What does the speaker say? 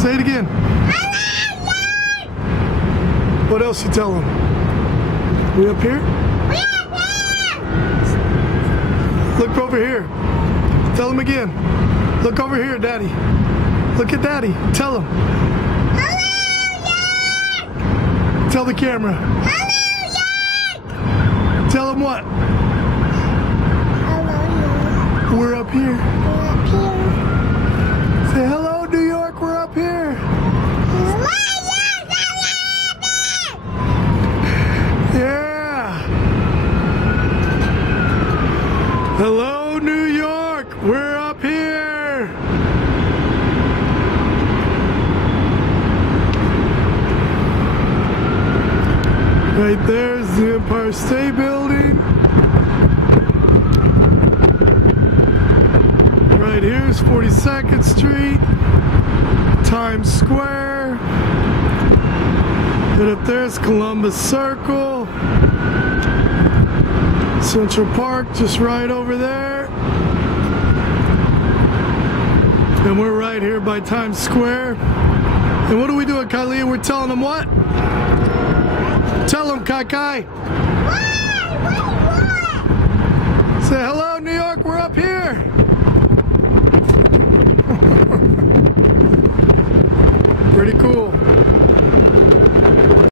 Say it again. What else you tell them? We up here? Look over here. Tell them again. Look over here, Daddy. Look at Daddy. Tell him. Tell the camera. Tell him what? We're up here. Say hello, New York. We're up here. Yeah. Hello, New York. We're up here. Right there's the Empire State Building. Right here's 42nd Street, Times Square. And up there's Columbus Circle. Central Park just right over there. And we're right here by Times Square. And what are we doing, Kylie? We're telling them what? Tell them, Kai Kai. Say hello, New York. We're up here. Pretty cool.